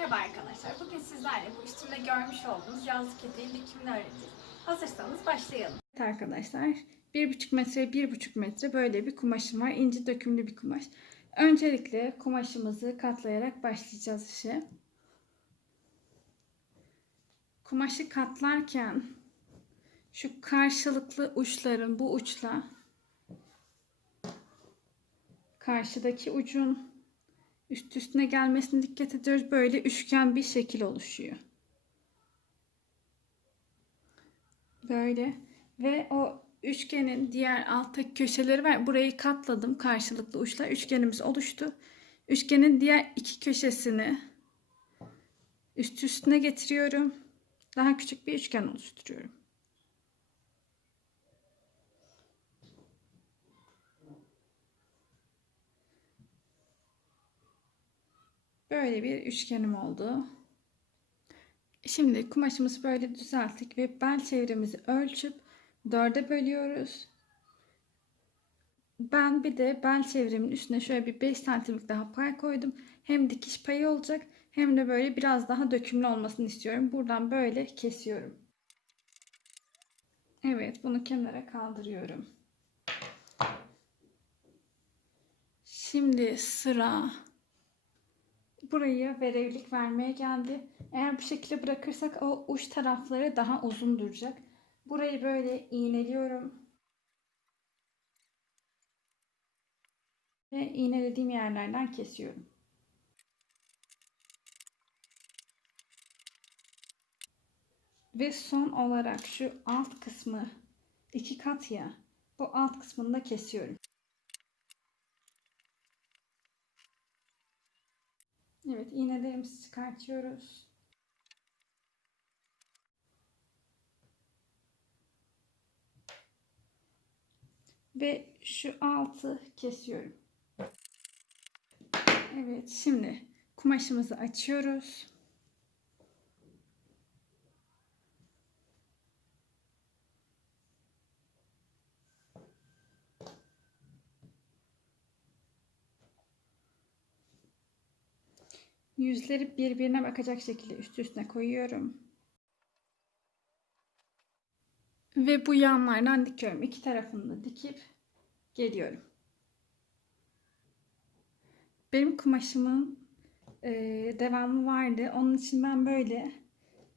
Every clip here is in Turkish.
Merhaba arkadaşlar. Bugün sizlerle bu üstümde görmüş olduğunuz yazlık eteğin dikimini öğreteceğiz. Hazırsanız başlayalım. Evet arkadaşlar. 1,5 metre 1,5 metre böyle bir kumaşım var. İnce dökümlü bir kumaş. Öncelikle kumaşımızı katlayarak başlayacağız işe. Kumaşı katlarken şu karşılıklı uçların bu uçla karşıdaki ucun üst üstüne gelmesine dikkat ediyoruz. Böyle üçgen bir şekil oluşuyor. Böyle ve o üçgenin diğer alttaki köşeleri var. Burayı katladım karşılıklı uçla. Üçgenimiz oluştu. Üçgenin diğer iki köşesini üst üstüne getiriyorum. Daha küçük bir üçgen oluşturuyorum. Böyle bir üçgenim oldu. Şimdi kumaşımızı böyle düzelttik ve bel çevremizi ölçüp dörde bölüyoruz. Ben bir de bel çevremin üstüne şöyle bir 5 santimlik daha pay koydum. Hem dikiş payı olacak hem de böyle biraz daha dökümlü olmasını istiyorum. Buradan böyle kesiyorum. Evet bunu kenara kaldırıyorum. Şimdi sıra burayı verevlik vermeye geldi. Eğer bu şekilde bırakırsak o uç tarafları daha uzun duracak. Burayı böyle iğneliyorum. Ve iğnelediğim yerlerden kesiyorum. Ve son olarak şu alt kısmı iki kat ya bu alt kısmını da kesiyorum. Evet iğnelerimizi çıkartıyoruz. Ve şu altı kesiyorum. Evet şimdi kumaşımızı açıyoruz. Yüzleri birbirine bakacak şekilde üst üstüne koyuyorum. Ve bu yanlardan dikiyorum. İki tarafını da dikip geliyorum. Benim kumaşımın e, devamı vardı. Onun için ben böyle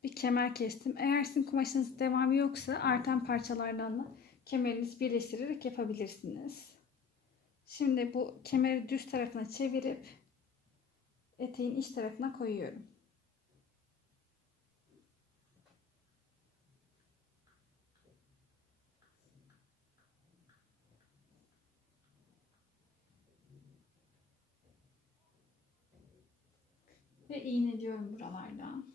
bir kemer kestim. Eğer sizin kumaşınız devamı yoksa artan parçalardan da kemerinizi birleştirerek yapabilirsiniz. Şimdi bu kemeri düz tarafına çevirip eteğin iç tarafına koyuyorum. Ve iğneliyorum buralardan.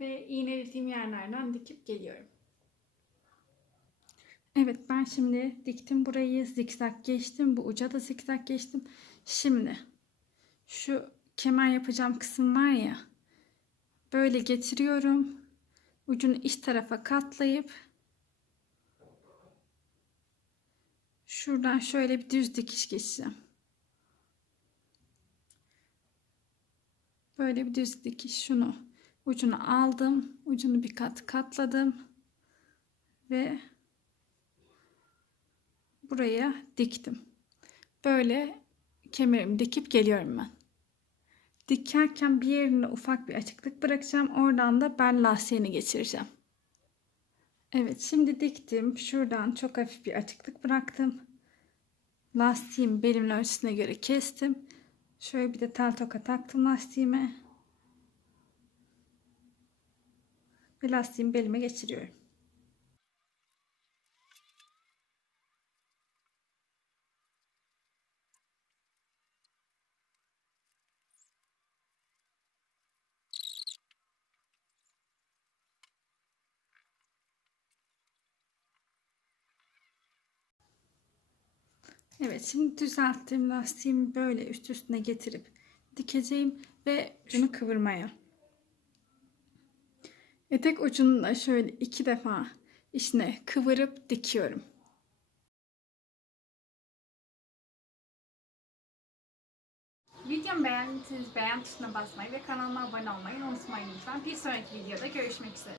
Ve iğnelediğim yerlerden dikip geliyorum. Evet ben şimdi diktim burayı zikzak geçtim. Bu uca da zikzak geçtim. Şimdi şu kemer yapacağım kısım var ya böyle getiriyorum. Ucunu iç tarafa katlayıp şuradan şöyle bir düz dikiş geçeceğim. Böyle bir düz dikiş şunu ucunu aldım. Ucunu bir kat katladım. Ve buraya diktim. Böyle kemerimi dikip geliyorum ben. Dikerken bir yerine ufak bir açıklık bırakacağım. Oradan da bel lastiğini geçireceğim. Evet şimdi diktim. Şuradan çok hafif bir açıklık bıraktım. Lastiğimi belimin ölçüsüne göre kestim. Şöyle bir de tel toka taktım lastiğime. Ve lastiğimi belime geçiriyorum. Evet şimdi düzelttiğim lastiğimi böyle üst üstüne getirip dikeceğim ve ucunu kıvırmaya. Etek ucunu da şöyle iki defa içine kıvırıp dikiyorum. Videomu beğendiyseniz beğen tuşuna basmayı ve kanalıma abone olmayı unutmayın lütfen. Bir sonraki videoda görüşmek üzere.